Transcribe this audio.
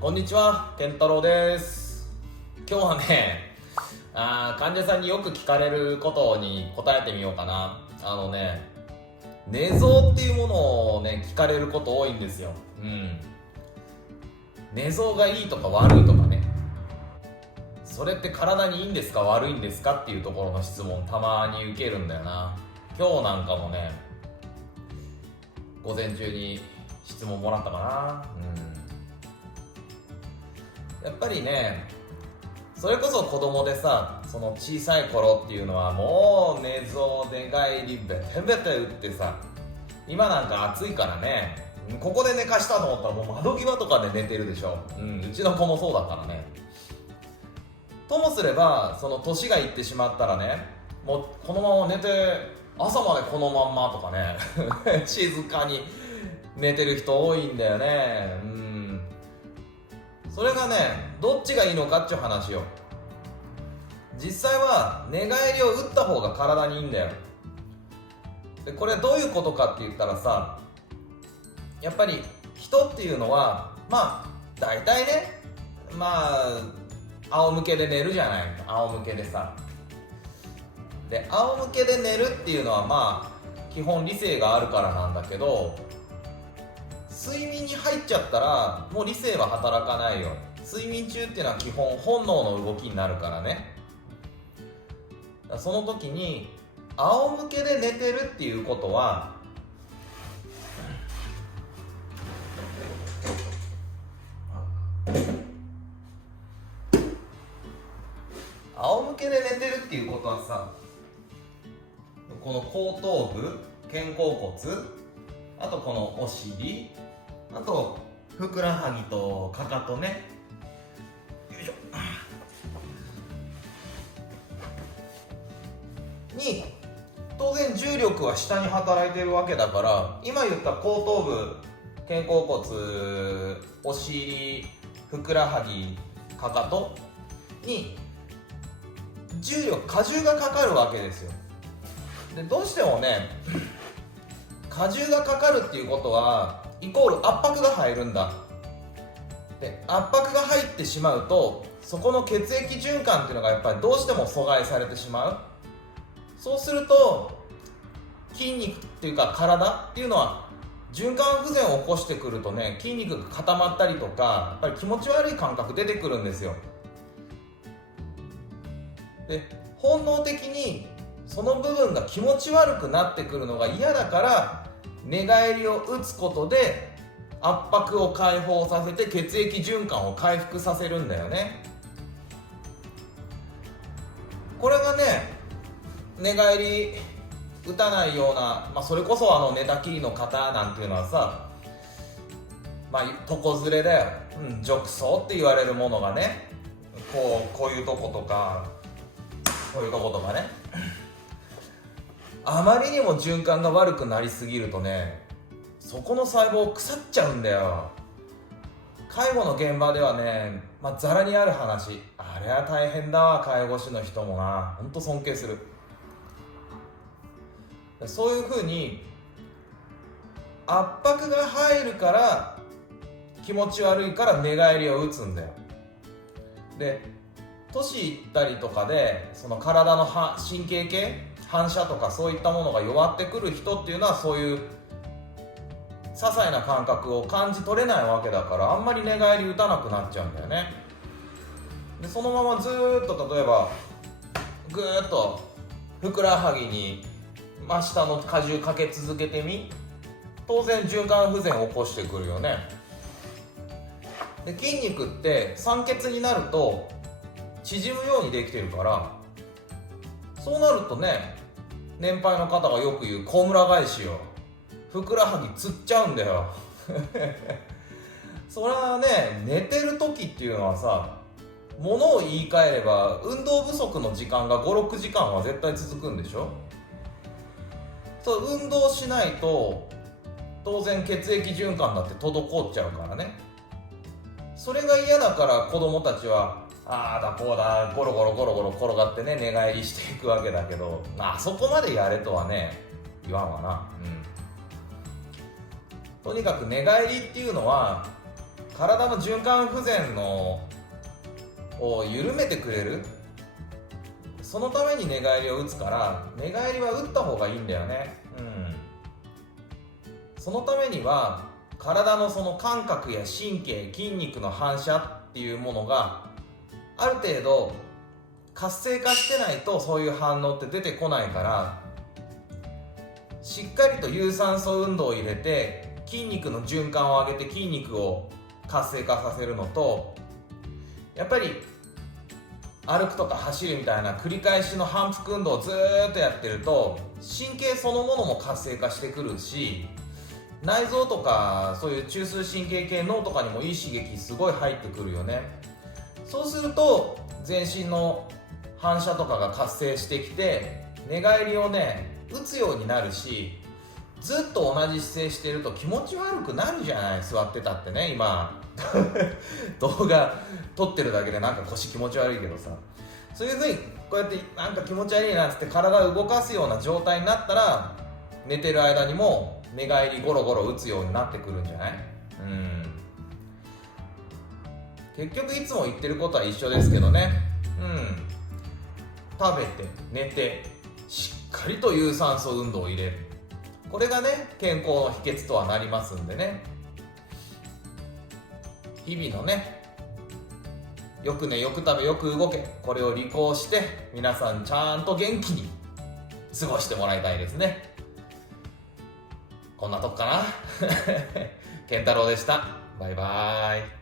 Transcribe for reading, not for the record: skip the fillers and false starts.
こんにちは、健太郎です。今日はね、患者さんによく聞かれることに答えてみようかな。寝相っていうものをね、聞かれること多いんですよ。寝相がいいとか悪いとかね。それって体にいいんですか悪いんですかっていうところの質問たまに受けるんだよな。今日なんかもね、午前中に質問もらったかな。やっぱりね、それこそ子供でさ、その小さい頃っていうのはもう寝相寝返りベテベテ打ってさ、今なんか暑いからね、ここで寝かしたと思ったらもう窓際とかで寝てるでしょ。うちの子もそうだからね。ともすれば、その年がいってしまったらね、もうこのまま寝て朝までこのまんまとかね静かに寝てる人多いんだよね。それがね、どっちがいいのかっていう話よ。実際は寝返りを打った方が体にいいんだよ。でこれはどういうことかって言ったらさ、やっぱり人っていうのは大体ね、仰向けで寝るじゃない。仰向けでさ、で仰向けで寝るっていうのは基本理性があるからなんだけど、睡眠に入っちゃったらもう理性は働かないよ。睡眠中っていうのは基本本能の動きになるからね。その時に仰向けで寝てるっていうことは、仰向けで寝てるっていうことはさ、この後頭部、肩甲骨、あとこのお尻、あとふくらはぎとかかとね、よいしょに当然重力は下に働いてるわけだから、今言った後頭部、肩甲骨、お尻、ふくらはぎ、かかとに重力、荷重がかかるわけですよ。でどうしてもね、荷重がかかるっていうことはイコール圧迫が入るんだ。で圧迫が入ってしまうと、そこの血液循環っていうのがやっぱりどうしても阻害されてしまう。そうすると筋肉っていうか体っていうのは循環不全を起こしてくるとね、筋肉が固まったりとか、やっぱり気持ち悪い感覚出てくるんですよ。で本能的にその部分が気持ち悪くなってくるのが嫌だから、寝返りを打つことで圧迫を解放させて血液循環を回復させるんだよね。これがね、寝返り打たないような、それこそ寝たきりの方なんていうのはさ、床ずれだよ。褥瘡って言われるものがね、こういうとことかこういうとことかね、あまりにも循環が悪くなりすぎるとね、そこの細胞腐っちゃうんだよ。介護の現場ではね、ざらにある話。あれは大変だわ、介護士の人もな。ほんと尊敬する。そういう風に圧迫が入るから気持ち悪いから寝返りを打つんだよ。で年いったりとかで、その体の神経系反射とかそういったものが弱ってくる人っていうのは、そういう些細な感覚を感じ取れないわけだから、あんまり寝返り打たなくなっちゃうんだよね。でそのままずーっと、例えばぐーっとふくらはぎに真下の荷重かけ続けてみ、当然循環不全を起こしてくるよね。で筋肉って酸欠になると縮むようにできてるから、そうなるとね、年配の方がよく言うこむら返しよ、ふくらはぎつっちゃうんだよそれはね、寝てる時っていうのはさ、ものを言い換えれば運動不足の時間が 5,6 時間は絶対続くんでしょ。そう運動しないと当然血液循環だって滞っちゃうからね。それが嫌だから子供たちはああだこうだゴロゴロゴロゴロ転がってね、寝返りしていくわけだけど、あそこまでやれとはね言わんわな。とにかく寝返りっていうのは体の循環不全を緩めてくれる、そのために寝返りを打つから、寝返りは打った方がいいんだよね。そのためには体のその感覚や神経、筋肉の反射っていうものがある程度活性化してないと、そういう反応って出てこないから、しっかりと有酸素運動を入れて筋肉の循環を上げて筋肉を活性化させるのと、やっぱり歩くとか走るみたいな繰り返しの反復運動をずーっとやってると、神経そのものも活性化してくるし、内臓とかそういう中枢神経系、脳とかにもいい刺激すごい入ってくるよね。そうすると全身の反射とかが活性してきて、寝返りをね打つようになるし、ずっと同じ姿勢してると気持ち悪くなるじゃない、座ってたってね。今動画撮ってるだけでなんか腰気持ち悪いけどさ、そういう風にこうやってなんか気持ち悪いなっつって体を動かすような状態になったら、寝てる間にも寝返りゴロゴロ打つようになってくるんじゃない？結局いつも言ってることは一緒ですけどね。食べて寝てしっかりと有酸素運動を入れる、これがね健康の秘訣とはなりますんでね。日々のね、よく寝よく食べよく動け、これを履行して皆さんちゃんと元気に過ごしてもらいたいですね。こんなとこかな健太郎でした。バイバーイ。